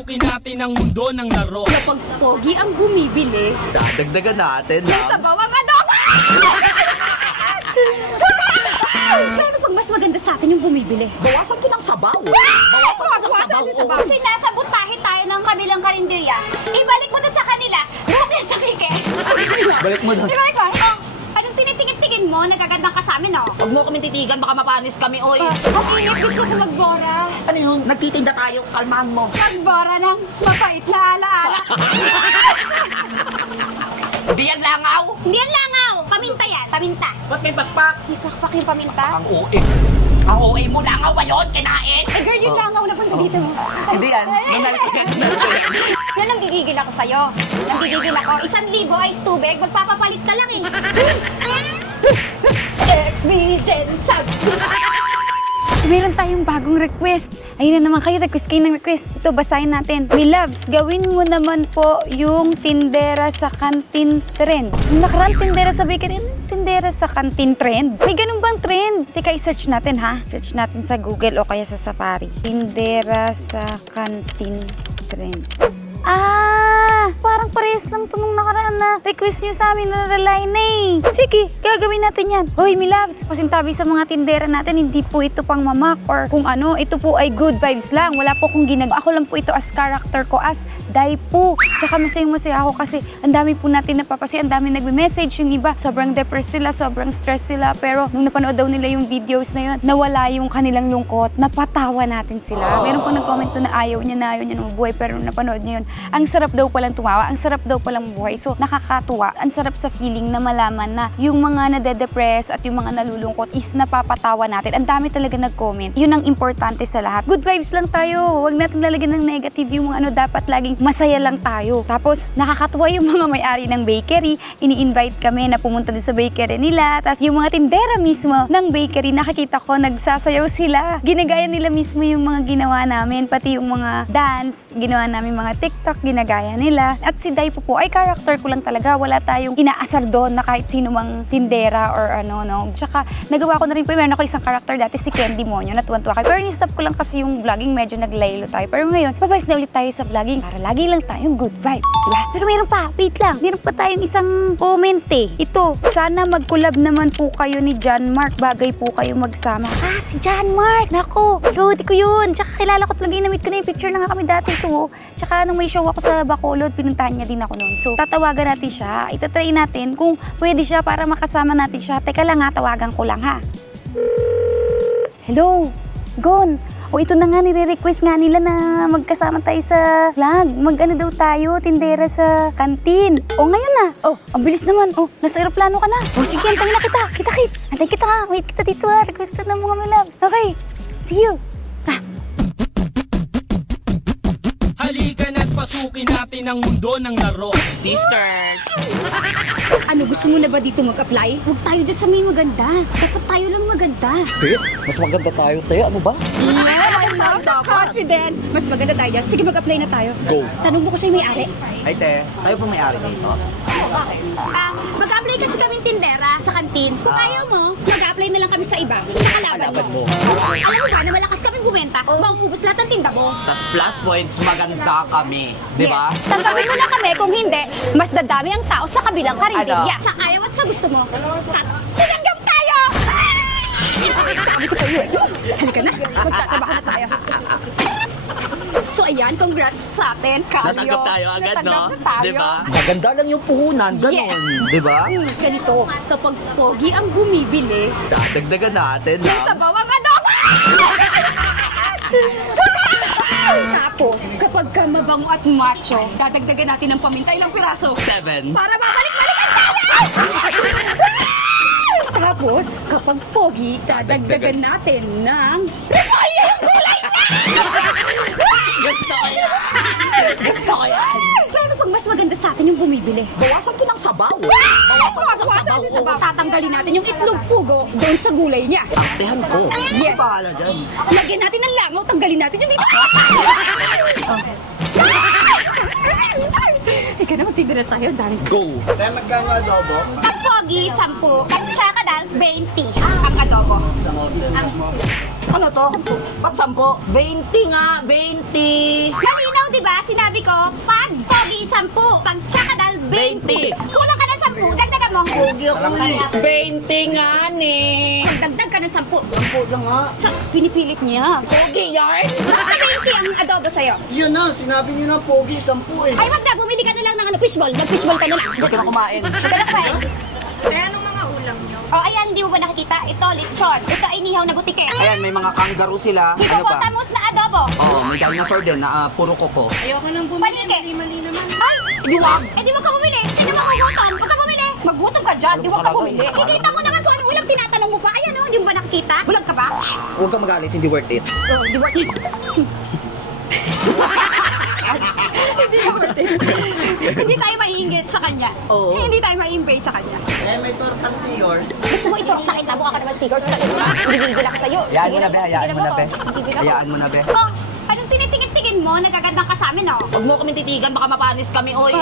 Pasukin natin ang mundo ng laro. Kapag pogi ang bumibili, Dadagdagan natin yung ha. sabaw ang adobo! Pero pag mas maganda sa atin yung bumibili. Bawasan ko ng sabaw. Bawasan ko ng sabaw. Kasi nasa butahe tayo ng kabilang karinderya, ibalik mo na sa kanila, buhok yan sa kike. Balik mo doon. Ibalik ko, anong tinitingin-tingin mo? Nagagandang ka sa amin, oh. Huwag mo kami titigan, baka mapanis kami, oy. Ang init, gusto ko magbora. Ano yun? Nagtitinda tayo, kalmahan mo. Magbora ng mapait na alaala. Hindi yan langaw. Hindi yan langaw! Paminta yan, paminta. Ba't may bakpak? May pakpak yung paminta. Ang OA. Ang OA mo, langaw ba yun? Kinain? Eh, girl, yung langaw na punta dito. Hindi yan. Nanal ko yan. Yan ang gigigil ako sa'yo. Nanggigigil ako. 1,000 ay tubig, magpapapalit ka lang eh. XB Jensen! Meron tayong bagong request. Ayun na naman kayo, request kayo ng request. Ito, basahin natin. My loves, gawin mo naman po yung tindera sa kantin trend. Yung nakaraan tindera sa bakery, tindera sa kantin trend. May ganun bang trend? Teka, i-search natin ha. Search natin sa Google o kaya sa Safari. Tindera sa kantin trend. Parang parehas lang ito nung nakaraan na request nyo sa amin na lalay na eh. Sige, gagawin natin yan. Hoy, my loves, pasintabi sa mga tindera natin, hindi po ito pang mamak or kung ano, ito po ay good vibes lang. Wala po kong ginagawa. Ako lang po ito as character ko, as Daipu. Tsaka masayang-masaya ako kasi ang dami po natin napapasaya, ang dami nagme-message yung iba. Sobrang depressed sila, sobrang stress sila. Pero nung napanood daw nila yung videos na yun, nawala yung kanilang lungkot, napatawa natin sila. Meron pang nag-comment na ayaw niya ng buhay, pero nung napanood niya yun, ang sarap daw palang tumawa, ang sarap daw palang buhay. So, nakakatuwa. Ang sarap sa feeling na malaman na yung mga nade-depress at yung mga nalulungkot is napapatawa natin. Ang dami talaga nag-comment. Yun ang importante sa lahat. Good vibes lang tayo. Huwag natin lalagyan ng negative yung mga ano, dapat laging masaya lang tayo. Tapos, nakakatuwa yung mga may-ari ng bakery. Ini-invite kami na pumunta doon sa bakery nila. Tapos, yung mga tindera mismo ng bakery, nakikita ko, nagsasayaw sila. Ginagaya nila mismo yung mga ginawa namin. Pati yung mga dance, ginawa namin mga TikTok, ginagaya nila. At si Daipu po ay character ko lang talaga. Wala tayong inaasar doon na kahit sino mang tindera or ano, no. Tsaka, nagawa ko na rin po, meron ako isang character dati, si Candy Monyo, natuwan-tuwa kayo. Pero ni-stop ko lang kasi yung vlogging, medyo naglaylo tayo. Pero ngayon, babalik na ulit tayo sa vlogging para lagi lang tayong good vibes, diba? Pero meron pa, wait lang. Meron pa tayong isang comment eh. Ito, sana mag-collab naman po kayo ni John Mark. Bagay po kayo magsama. Si John Mark! Nako, Lodi ko yun. Tsaka kilala ko talaga, namit ko na yung picture na nga kami dati ito. Tsaka nung may show ako sa Bacolod, pinuntahan niya din ako noon. So, tatawagan natin siya. Itatry natin kung pwede siya para makasama natin siya. Teka lang ha, tawagan ko lang ha. Hello? Gon? O ito na nga, nire-request nga nila na magkasama tayo sa vlog. Mag-ano daw tayo, tindera sa kantin. O ngayon na. O, ang bilis naman. O, nasa aeroplano ka na. O sige, antayin na kita. Kita-kit. Antayin kita ha. Wait kita dito ha. Request ng mga my loves. Okay. See you. Halika na't pasukin natin ang mundo ng laro. Sisters! Ano, gusto mo na ba dito mag-apply? Huwag tayo dyan sa may maganda. Dapat tayo lang maganda. Te, mas maganda tayo, te. Ano ba? Yeah, I love the confidence. Mas maganda tayo dyan. Sige, mag-apply na tayo. Go. Tanong mo ko siya yung may-ari. Ay, te. Kayo po may-ari dito? Mag-apply kasi kami tindera sa kantin. Kung ayaw mo, mag-apply na lang kami sa iba. Sa kalaban mo. Alam mo ba na malakas kami bumenta? Maubos lahat ng tinda mo. Tas plus points, maganda kami. Di ba? Yes. Tanggapin mo na kami. Kung hindi, mas dadami ang tao sa kabilang karinderya. Sa ayaw at sa gusto mo, tinanggap tayo! Sabi ko sa iyo, halika na. Magtatrabaho na tayo. So ayan, congrats sa atin, Kalyo. Natanggap tayo agad, no? Natanggap na tayo. Di ba? Maganda lang yung puhunan, ganon. Yes. Di ba? Ganito, kapag pogi ang bumibili, Dadagdagan natin, ha? yung sabaw ang adobo! Tapos, kapag ka mabango at macho, dadagdagan natin ng paminta ilang piraso. 7. Para babalik-balikan tayo! Tapos, kapag pogi, dadagdagan natin ng repolyo ang gulay na! Gusto ko yan! Gusto ko yan! Pero pag mas maganda sa atin yung bumibili. Bawasan ko ng sabaw! Bawasan ko ng sabaw! Tatanggalin natin yung itlog pugo doon sa gulay niya. Aktehan ko! Yes. Ano bahala dyan? Lagyan natin ng langaw, tanggalin natin yung dito. Ika na, magtindera tayo, dami. Go! Kaya magkano adobo? At pogi, 10. At tsaka dal, 20. Ang adobo. Ano to? Ba't 10? 20 nga! 20! Malinaw, di di ba, sinabi ko, pag pogi 10, pag tsakadal 20. 20. Kulang ka ng 10, dagdagan mo. Pogi ako eh. 20 nga ni. Dagdag ka ng 10. Sampo lang nga. Sa, pinipilit niya. Pogi yarn. Basta 20 ang adobo sa'yo. Yun na, sinabi niyo na pogi, 10 eh. Ay, wag na, bumili ka na lang ng ano, fishball. Mag-fishball ka na lang. Huwag ka na kumain. Maganda pa eh. anong mga ulam niyo? Oh, ayan, hindi mo ba nakikita? Ito, lechon. Ito ay nihaw na butike. Ayan, may mga kangaroo sila. Ano pa? Hippopotamus na adobo. Oo, may dinosaur din na puro koko. Ayoko nang bumili. Mali naman. Ay! Di wag! Eh, di wag ka bumili. Sino magugutom? Wag ka bumili. Maggutom ka dyan. Di wag ka Talaga, bumili. eh. Kikita mo naman kung anong ulam tinatanong mo pa. Ayan, oh, hindi mo ba nakikita? Bulag ka ba? Huwag kang magalit, hindi worth it. Oh, di worth it. Hindi tayo maiinggit sa kanya. Oo. Hindi tayo maiimbay sa kanya. Eh, may tortang seahorse. Gusto mo ito? Nakita mo ka naman sigurd. Hindi ako sa'yo. Hayaan mo na, be. Hayaan mo na, be. Hindi ako. Hayaan mo na, be. Oh, anong tinitingin-tingin mo? Nagagandang ka sa amin, oh. Huwag mo kami titigan, baka mapanis kami, oy.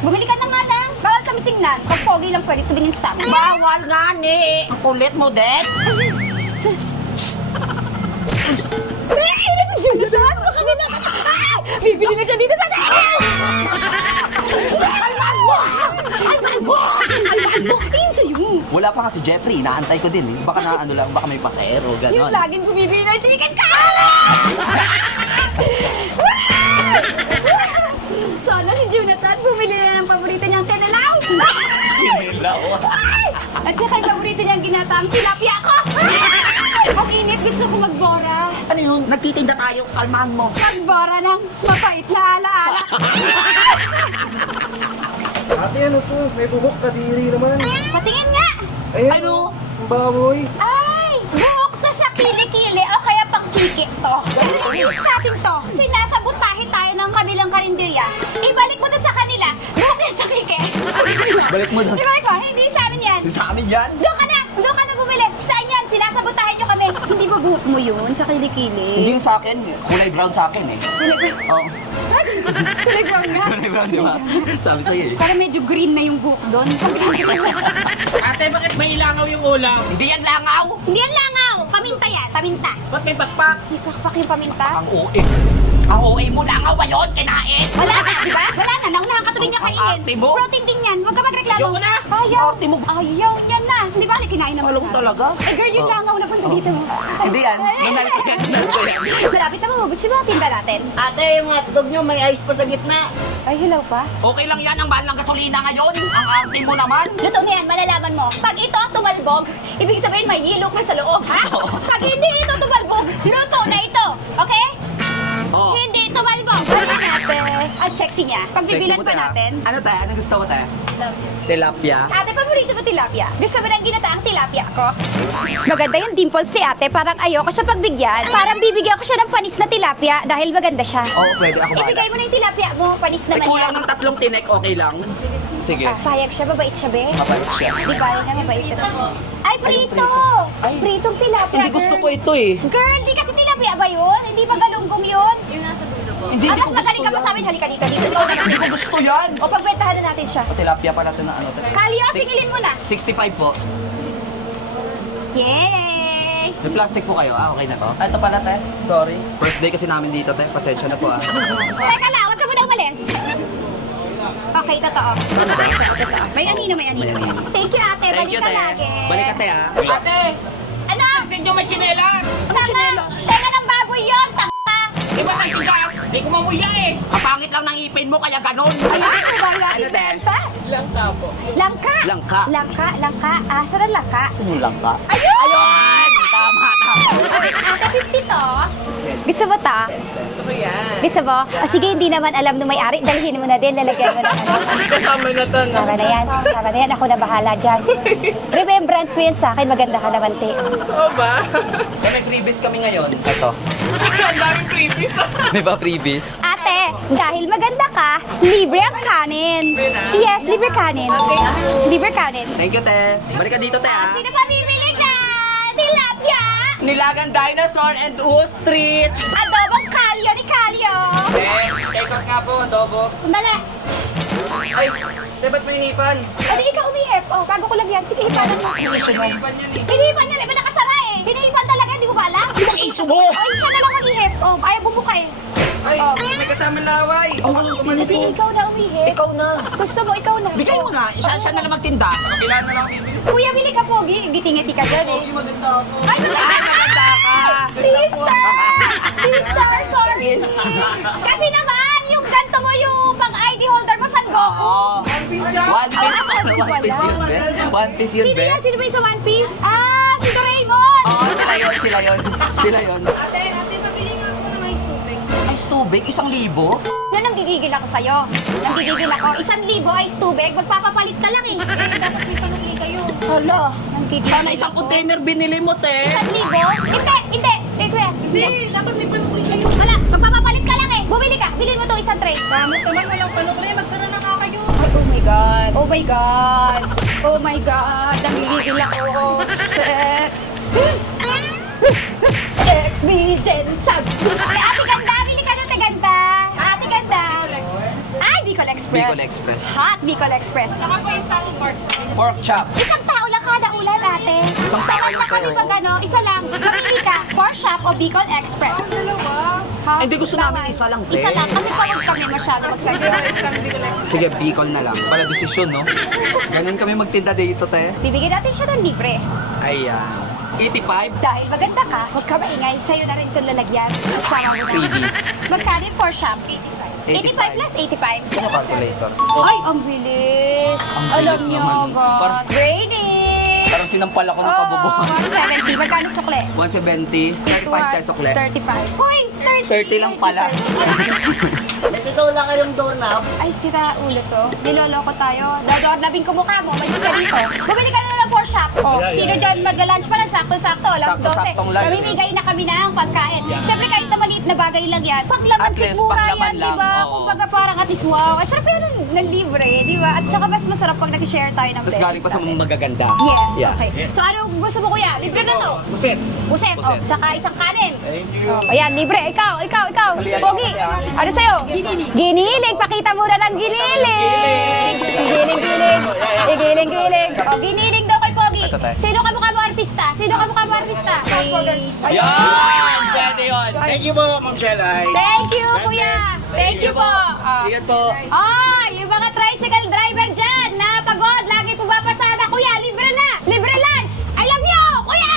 Bumili ka na nga lang. Bawal kami tingnan. Pag pogi lang pwede tumingin sa amin. Bawal nga ni. Ang kulit mo, Dek. Ilas si Jonathan sa kabila. Ah! Bibili na siya dito sa akin. Kalmaan mo! Tingin sa'yo. Wala pa nga si Jeffrey, inaantay ko din eh. Baka na ano lang, baka may pasero, Yung gano'n. laging bumibili ng chicken ka! Sana si Jonathan bumili na ng paborito niyang tinalaw. Ay! At saka yung paborito niyang ginataang tilapia ko. Ang init, gusto ko magbora. Ano yun? Nagtitinda tayo, kalmahan mo. Magbora ng mapait na alaala. Ate, ano to? May buhok kadiri naman. Patingin nga! Ayan, Ano? ang baboy. Ay! Buhok to sa kilikili o kaya pang kikit to. Pero hindi sa atin to. Sinasabutahe tayo ng kabilang karinderya. Ibalik mo to sa kanila. Buhok yan sa kiki. Balik mo doon. Ibalik mo, hindi sa amin yan. Sa amin yan? Doon ka na! Doon ka na bumili! Saan yan? Sinasabotahe nyo kami. Hindi ba buhok mo yun sa kilikili? Hindi yun sa akin. Kulay brown sa akin eh. Oo. Kulay brown nga. Kulay brown, di ba? Sabi sa'yo eh. Parang medyo green na yung buhok doon. Ate, bakit may ilangaw yung ulam? Hindi yan langaw! Hindi yan langaw! Paminta yan, paminta. Ba't may pakpak? May pakpak yung paminta. Ang OA. Ang OA mo, langaw ba yun? Kinain! Wala na, di ba? Wala na, naunahan ka tuloy niya Ang kainin. arte mo. Protein din yan, huwag ka magreklamo. Ayoko na. Ayaw. Arte mo. Ayaw niyan na. Di ba, kinain naman Alam na. talaga? Eh girl, yung Oh. langaw na punta dito mo. Hindi yan. Nanal ko yan. Nanal ko yan. Malapit na mo, gusto mo tinda natin? Ate, yung hotdog nyo, may ice pa sa gitna. Ay, hilaw pa. Okay lang yan, ang mahal ng gasolina ngayon. Ang arte mo naman. Luto na yan, malalaman mo. Pag ito tumalbog, ibig sabihin may yelo pa sa loob, ha? Pag hindi ito tumalbog, luto na ito. Okay? Oo. Hindi tumalbog. Ano natin? Ang sexy niya. Pag bibilan pa tayo, ah. natin. Ano tayo? Ano gusto mo tayo? Tilapia. Ate, paborito mo tilapia? Gusto mo ng ginataang tilapia ko? Maganda yung dimples ni ate. Parang ayoko siya pagbigyan. Parang bibigyan ko siya ng panis na tilapia dahil maganda siya. Oo, pwede ako Ibigay mo na yung tilapia mo. Panis Ay, naman kulang yan. ng 3 tinek, okay lang. Sige. Ah, payag siya. Babait siya, be. Mabait siya. Di ba? Yun na, mabait siya. Ay, prito! Ay. Pritong tilapia, Hindi gusto ko girl. ito eh. Girl, di kasi tilapia ba yun? Hindi ba galunggong yun? Yung nasa dulo po. Hindi Ah, ko mas gusto magaling ka pa yan. sa amin. Halika dito. Ikaw na Hindi ko gusto yan. O, pagbentahan na natin siya. O, tilapia pa natin na ano. Kalyo, sigilin mo na. 65 po. Yay! May plastic po kayo. Ah, okay na to. Ah, ito pala, te. Sorry. First day kasi namin dito, te. Pasensya na po, ah. Teka lang, huwag ka muna umalis. Okay, totoo. Totoo. May anino, may anino. May anino. Thank you, ate. Thank Balik you, ka te. lagi. Balik ka, te, ah. Ate, Ano? sin nyo may chinelas. Tanga! Teka ng baboy yun, tanga! Di ba nagtigas? Di ko mamuya eh. Ang pangit lang ng ipin mo, kaya ganon. Ayan, wala Ano, te? ibenta. Langka po. Langka. Langka. Langka, langka. Ah, saan ang langka? Saan yung langka? Ayun! Ayun! Tama, tama. Ate, 50 to. Gusto mo ta? Gusto ko yan. Gusto mo? O sige, hindi naman alam nung may-ari. Dalhin mo na din, lalagyan mo na. Kasama na to. Sama na yan. Sama na yan. Ako na bahala dyan. Remembrance mo yan sa akin. Maganda ka naman, te. Oo ba? Eh, may freebies kami ngayon. Ito. Ang daming creepies. May ba freebies? Ate, dahil maganda ka, libre ang kanin. Yes, libre kanin. Libre kanin. Thank you, te. Balik ka dito, te, ah. Sino pa bibili dyan? Tilapia! Nilagang dinosaur and ostrich. Adobong kalyo ni Kalyo. Ikaw nga po, adobo. Dali. Ay, ba't may inipan? Adi, ikaw umihip. Oh, bago ko lagyan. Sige, hipanan mo. Inipan yan eh. Hinihipan niya. May pa nakasara eh. Hinihipan talaga. Hindi ko ba alam? Ano bang issue mo? Ay, siya na lang mag-ihip. Oh, ayaw bumuka eh. Ay, may kasama laway. Kasi ikaw na umihip. Ikaw na. Gusto mo, ikaw na. Bigay mo na. Siya na lang magtinda. Kabila na lang bibili. Kuya, bili ka pogi. Gitingiti ka dyan eh. Maganda ako. Ay, maganda ka! Sister! Sister, sorry! Kasi naman, yung ganito mo yung pang-ID holder mo, San Goku? One piece yan. One piece. One piece yun, be. One piece yun, Sino be. yan? Sino ba yung sa One Piece? Ah, si Doraemon! Oo, sila yun, sila yun. Sila yun. Ate, pabili nga ako ng ice tubig. Ice tubig, 1,000. Ano nanggigigil ako sa'yo? Nanggigigil ako. 1,000 ice tubig, magpapapalit ka lang eh. Dapat may panukli kayo. Hala. Nanggigigil Sana ako. isang container binili mo, te. 1,000? Hindi! Eh, kuya. Hindi, dapat may panukli kayo. Wala, magpapapalit ka lang eh. Bumili ka, bilhin mo to isang tray. Kamot naman, walang panukli. Magsara na nga kayo. Ay, oh my God. Oh my God. Oh my God. Nanggigigil ako. Shit. XB Sab. Ate Ganda, bili ka ng ganda. Ate Ganda. Ay, Bicol Express. Bicol Express. Hot Bicol Express. Saka po yung taco pork. Pork chop. Isang tao lang kada ulan ate. Isang tao Kailan lang pa kami tayo. pag ano, isa lang. Mamili ka, Pork Shop o Bicol Express. Dalawa. Ha? Hindi, gusto namin isa lang, te. Isa lang, kasi pagod kami masyado magsagot. Sige, Bicol na lang. Para desisyon, no? Ganun kami magtinda dito, te. Bibigyan natin siya ng libre. Ayan. 85? Dahil maganda ka, huwag ka maingay. Sa'yo na rin itong lalagyan. Kasama mo na. Freebies. Magkano yung Pork Shop? 85 plus 85. Ano calculator? Ay, ang bilis. Ang Alam bilis niyo, naman. God. Parang- Brainy. Parang sinampal ako ng kabubuhan. 170. Magkano sukle? 170, 35 peso kle. 35. Hoy, 30. 30 lang pala. Ito lang kayong doorknob. Ay, sira ulo to. Niloloko tayo. Dadornabing ko mukha mo. Malis ka dito. Bumili ka na ng Pork Shop. Oh, sino dyan magla-lunch pala? Sakto-sakto. Alas 12. Sakto-saktong lunch, Mamimigay na kami ng pagkain. Siyempre, kahit na maliit na bagay lang yan. Panglaman At least, sigura panglaman yan, lang, di ba? oo. Kumbaga parang at least, wow. At sarap yan ng libre, di ba? At saka mas masarap pag nag-share tayo ng Tapos blessings galing pa sa natin. mga magaganda. Yes, Yeah. okay. So ano gusto mo kuya? Libre na to. Buset. Buset. Buset. Oh, tsaka isang kanin. Thank you. Ayan, libre. Ikaw. Pogi. Ano sa'yo? Giniling. Giniling. Pakita muna ng giniling. Giling. O, giniling daw kay Pogi. Ito, te. Sino kamukha mo artista? Ay. Yan! Pwede yun. Thank you po, Ma'am Shelay. Thank you, kuya. Thank you po. Ah. Ingat po. Yung mga tricycle driver dyan na pagod, lagi pumapasada. Kuya, libre na! Libre lunch! I love you! Kuya!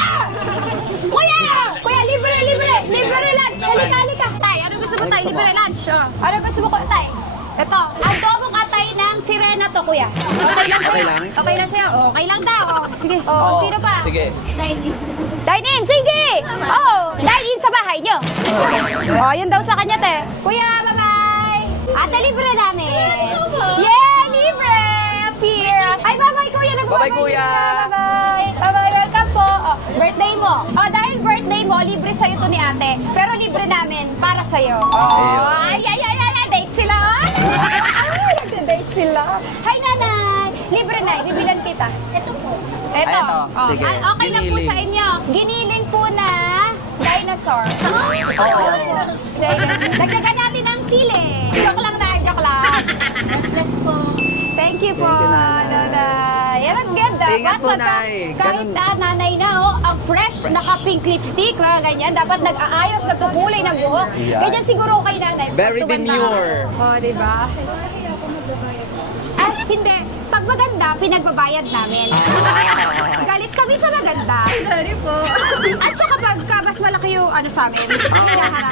Kuya, libre lunch! Halika. Tay, ano gusto mo tay? Libre lunch. Oh. Ano gusto mo ko tay? Ito, adobong atay ng sirena to, kuya. Okay lang sa'yo? Okay lang? Okay lang sa'yo? Okay lang daw. Oh. Sige. Oh, Oo, sino pa? sige. Dine in, sige! Oh, dine in sa bahay nyo. Oh, yun daw sa kanya, te. Kuya, bye-bye! Ate, libre namin. Yeah, libre! Appear. Ay, bye-bye, kuya. Bye-bye, kuya. Bye-bye. Bye-bye, welcome po. Oh, birthday mo. Oh, dahil birthday mo, libre sa'yo to ni ate. Pero libre namin para sa'yo. Oh, ay. Date sila. Ay, nagda-date sila. Hi, nanay. Libre na, ibibilan kita. Ito po. Ito. Ay, ito. Sige. Okay lang po Giniling. sa inyo. Giniling po na dinosaur. Dagdagan natin ang sili. Joke lang. Bless po. Thank you po, Thank you, Nanay. Nanay. Yan ang ganda. Ingat po, Ba't pagka- Nay. Kahit Ganun. nanay na, ang fresh, naka-pink lipstick, mga ganyan. Dapat nag-aayos, nagkukulay ng buhok. Yan. Ganyan siguro kay nanay. Very Pag tumanda. demure. Oh, di ba? At hindi. Pag maganda, pinagbabayad namin. Galit kami sa maganda. Sorry po. At saka pagka mas malaki yung ano sa amin,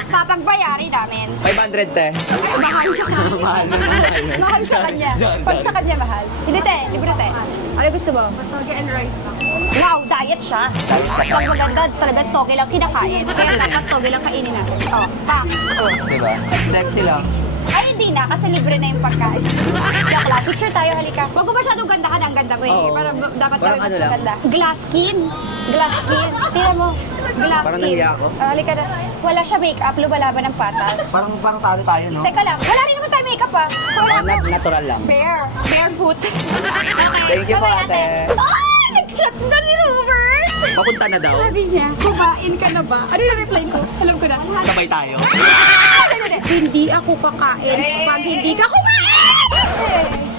papagbayari namin. 500, te. Mahal sa kanya. Mahal na mahal. Mahal sa kanya. Pag sa kanya mahal. Hindi te, libre te. Ano gusto mo? Toge and rice lang. Wow, diet siya. Pag maganda, talagang toge lang kinakain. Kaya dapat toge lang kainin natin. Oh, pak. Oh. Diba? Sexy lang. Ay, hindi na, kasi libre na yung pagkain. Joke lang, picture tayo, halika. Huwag mo masyadong ganda ka na, ang ganda mo eh. Oo. Dapat Parang kami mas ano lang. maganda. Glass skin. Tingnan mo. Glass Parang skin. nahiya ako. Halika na. Wala siya makeup, lumalaban ng patas. Parang tayo, no? Teka lang, wala rin naman tayo makeup ah. Wala. Natural lang. Barefoot. Okay. Thank you po, bye-bye, ate. Ay, nag-chat na si Robert. Papunta na daw. Sabi niya, kumain ka na ba? Ano yung reply ko? Alam ko na. Sabay tayo. Hindi ako kakain pag hindi ka kumain!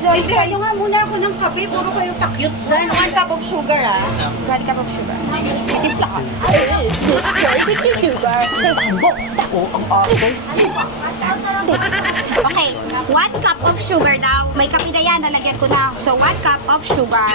Sorry, Ano nga muna ako ng kape, puro kayo pakyut dyan. 1 cup of sugar, ah. 1 cup of sugar. Timpla ka. Sugar. Oo, ang arte. Okay, 1 cup of sugar daw. May kape na yan, nalagyan ko na. So, 1 cup of sugar.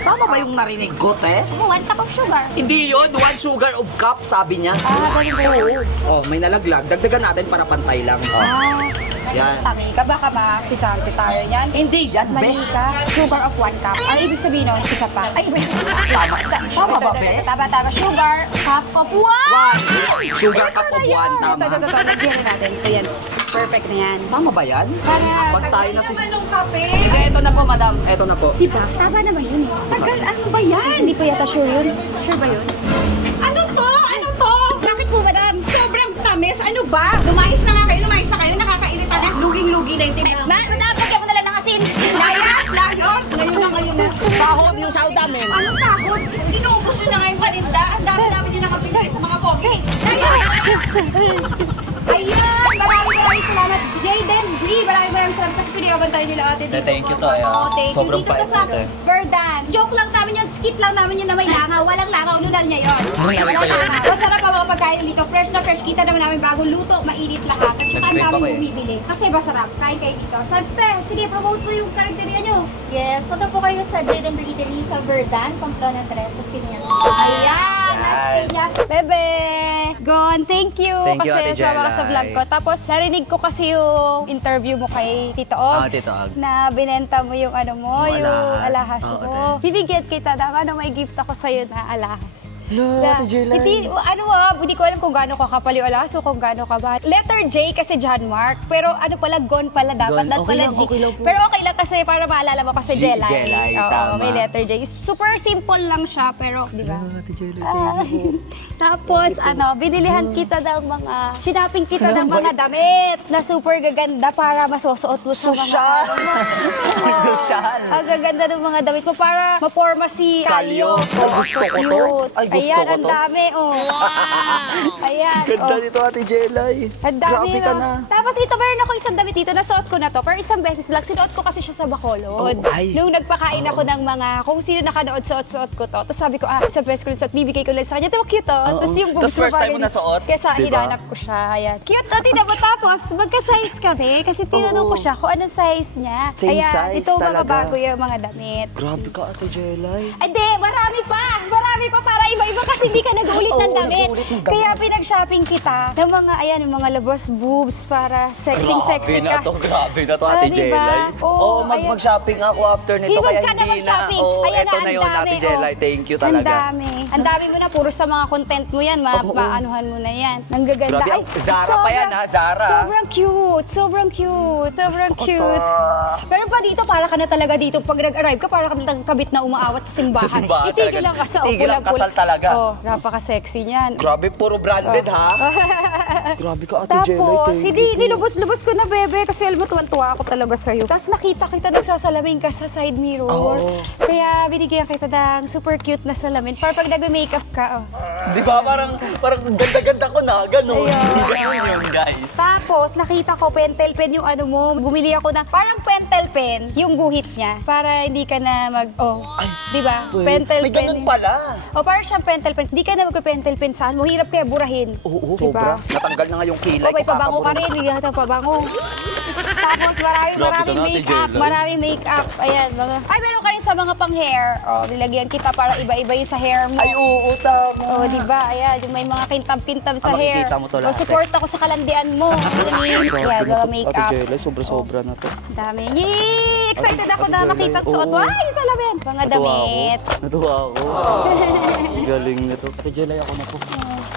Tama ba yung narinig ko, te? 1 cup of sugar. Hindi yun, 1 sugar of cup, sabi niya. Ganun ba yun? Oo. Oh, may nalaglag. Dagdagan natin para pantay lang. Oh. Yan. Tami ka, baka masisante tayo yan. Hindi yan, be. Mali ka. Sugar of 1 cup. Ang ibig sabihin nun, isa pa. Ay, iba yun. Tama ba, be? Tama. Sugar, cup of 1. 1. Sugar cup of 1, tama. Ito. Lagyan na natin. So, yan. Perfect na yan. Tama ba yan? Para, Pantay na si... Anong kape? Hindi, ito na po, madam. Ito na po. diba? Tama naman yun eh. Tagal, ano ba yan? Hindi pa yata sure yun. Sure ba yun? Ano to? Ano to? Bakit po, madam? Sobrang tamis. Ano ba? Lumayas na kayo. Nakakairita na. Luging-lugi na yung tinang. Madam, lagyan mo na lang ng asin. Layas. Ngayon na. Sahod, yung sahod namin. Anong sahod? Inuubos nyo na nga yung paninda. Ang dami-dami nyo nakapinday sa mga pogi. Layas. Ayan! Maraming salamat, Jayden Bree. Maraming salamat kasi pinayagan tayo nila ate dito. Thank you po. tayo. Oo, thank you. Sobrang Dito to bait sa nito eh. Verdan. Joke lang namin yun, skit lang namin yun na may langaw. Walang langaw, nunal niya yun. Walang langaw. Masarap ang mga pagkain dito. Fresh na fresh. Kita naman namin bagong luto, mainit lahat. At saka ang Nag-vape daming ako eh. bumibili. Kasi masarap. Kain kayo dito. Sante, sige, promote mo yung karinderya nyo. Yes, punta po kayo sa Jayden Bree Eatery sa Verdan, Pamplona 3, sa Quezon. Ayan! Las Piñas. Bebe! Gon, thank you. Thank you, kasi Ate sumama ka sa Jelay. vlog ko. Tapos narinig ko kasi yung interview mo kay Tito Ogs. Tito Og. Na binenta mo yung ano mo, Yung yung alahas. alahas Oo, mo. Bibigyan kita ng ano, may gift ako sa'yo na alahas. Ate Jelay. Hindi, hindi ko alam kung gaano ka kapal yung alahas o kung gaano ka ba. Letter J kasi John Mark. Pero ano pala, Gon pala dapat. Gon. Not Okay pala lang, G. okay lang po. Pero okay lang kasi para maalala mo kasi Jelay. Jelay, Oo, tama. may letter J. Super simple lang siya, pero di ba? Ate Jelay, Tapos binilihan kita ng mga, sinaping kita ng mga damit na super gaganda para masusuot mo sa mga Sosyal. Sosyal. Ang gaganda ng mga damit mo para maporma si Kalyo. Ay, gusto ko to. Cute. Ay, gusto Ayan, ko ang to. dami, oh. Wow! Ayan, Ganda oh. nito, Ate Jelay. Ang dami, Grabe ka no? na. Tapos ito, meron ako isang damit dito, nasuot ko na to, pero isang beses lang, sinuot ko kasi siya sa Bacolod. Oh, ay. Nung nagpakain ako ng mga, kung sino nakanood, suot-suot ko to. Tapos sabi ko, isang beses ko suot, bibigay ko lang sa kanya. Ito, cute to. Tapos yung Tapos first time mo bagay- nasuot, Kesa di ba? hinanap ko siya, ayan. Cute na, tingnan mo. Tapos, magka-size kami, kasi tinanong ko siya kung anong size niya. Same Ayan, size ito mga talaga. bago yung mga damit. Grabe ka, Ate Jelay. Hindi, marami pa! Marami pa para iba-iba kasi hindi ka nag-ulit ng Oo, damit. nag-uulit ng damit. Kaya pinag-shopping kita ng mga, ayan, yung mga labos boobs para sexy-sexy ka. Grabe na to, Ah, Ate diba? Jelay. Oo, ayan. mag-shopping ako after nito, Huwag kaya ka na hindi na. mag-shopping. Oo, Ayan eto na, na ang yun, dami, Ate Jelay. oh. Thank you Ang talaga. dami. Ang dami mo na, puro sa mga content mo yan. Oo. Maanuhan mo na yan. Ang gaganda. Grabe, Zara pa yan, ha? Zara. Sobrang cute. Sobrang cute. Sobrang Gusto ko to. cute. Meron pa dito, para ka na talaga dito. Pag nag-arrive ka, para ka na kabit na umaawat sa simbahan. Sa simbahan Itigil talaga. lang ka sa Itigil ang kasal talaga. Oh, napaka-sexy niyan. Grabe, puro branded, ha? Grabe ka, Ate Jelay. Tapos, Thank hindi, you. nilubos-lubos ko na, bebe, kasi alam mo, tuwan-tuwa ako talaga sa'yo. Tapos nakita kita nagsasalamin ka sa side mirror. Oo. Kaya binigyan kita ng super cute na salamin para pag nag-makeup ka, oh. Di ba? Parang ganda-ganda ko na. Ganun. Ayun. Ganun yun, guys. Tapos, nakita ko, pentel pen yung ano mo. Bumili ako ng parang pentel pen, yung guhit niya. Para hindi ka na di ba? Pentel May pen. ganun pala. O, parang siyang pentel pen. Hindi ka na magpe-pentel pen saan mo. Hirap kaya burahin. Oo, Diba? sobra. Natanggal na nga yung kilay O, may ko. pabango ka kakaburo. rin. Bigyan kita ng pabango. Tapos, Grabe ka maraming na, Ate makeup. Jelay. Maraming makeup. Ayan, mga... Ay, meron ka rin sa mga pang-hair. O, nilagyan kita para iba-iba yung sa hair mo. Ay, oo, tama. O, di ba? Ayan, yung may mga kintab-kintab sa hair. Makikita mo to O, lahat, support ako sa kalandian mo. Ayan, mga makeup. Jelay, sobra-sobra na to. Dami. Yay! Excited ako Ate na Jelay, makita ang suot mo. oo. Ay, salamin. Mga damit. Natuwa ako. Galing nito. Ate Jelay, ako na po.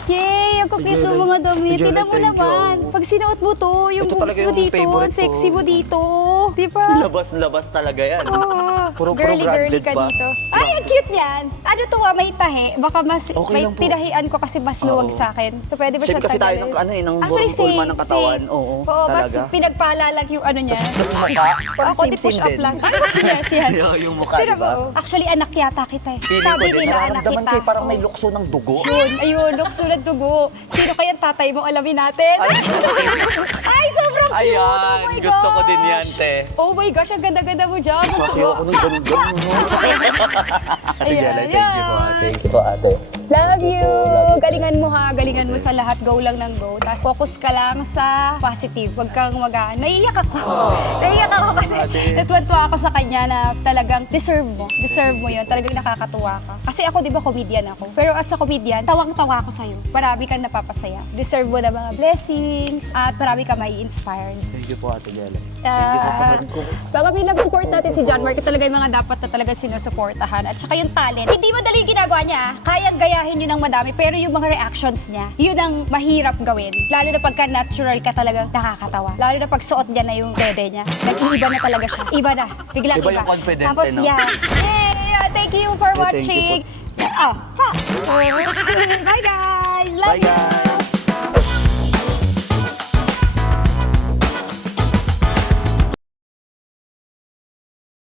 Yay! Ang cute ng mga damit. Jelay, Tignan mo thank you. naman. Pag sinuot mo to, yung Ito boobs talaga mo yung dito, favorite ang ko. sexy mo dito. Di ba? Labas-labas talaga yan. Oo. Puro Girly branded ka ba? dito. Ay, ang cute yan. Ano to may tahi. Baka mas, Okay may lang po. tinahian ko kasi mas luwag Oo. sa akin. So, pwede ba Same siyang kasi tayo tanggalin? ng ng Actually, forma ng same, katawan. same. Oo, mas talaga. pinagpala lang yung ano niya. Tapos mukha. Parang Konti same-same push up din. lang. Yes, yan. Yung mukha, Sino di ba? ba? Actually, anak yata kita eh. Feeling Sabi ko din, nila, anak nararamdaman kita. kayo parang may Oo. lukso ng dugo. Ayun, lukso ng dugo. Sino kaya ang tatay mo? Alamin natin. Ay, sobrang Sobrang cute! Ayan, Oh my gusto ko din gosh. yan, te. Oh my gosh, ang ganda-ganda mo dyan. Sasiyo ako ng ganun-ganun. Ate Jella, thank you po. Ayan. Thank you po, ate. Love you! Galingan mo ha, galingan mo sa lahat. Go lang ng go. Tapos focus ka lang sa positive. Huwag kang naiiyak ako. Naiiyak ako kasi natuwa ako sa kanya na talagang deserve mo. Deserve mo yun. Talagang nakakatuwa ka. Kasi ako, di ba, comedian ako. Pero as a comedian, tawang-tawa ako sa'yo. Marami kang napapasaya. Deserve mo na mga blessings at marami kang mai-inspired. Thank you po, ate Jella. Baka bilang support natin si John Mark, ito talaga yung mga dapat na talaga sinusuportahan. At saka yung talent. Hindi madali yung ginagawa niya. Kayang gayahin yun ng madami, pero yung mga reactions niya, yun ang mahirap gawin. Lalo na pagka natural ka talagang nakakatawa. Lalo na pag suot niya na yung dede niya. Nag-iiba na talaga siya. Iba na. Biglang Iba iba. yung confident, Tapos no? yan. Yay! Thank you for Thank you watching. po. Bye guys! Love Bye, you! guys.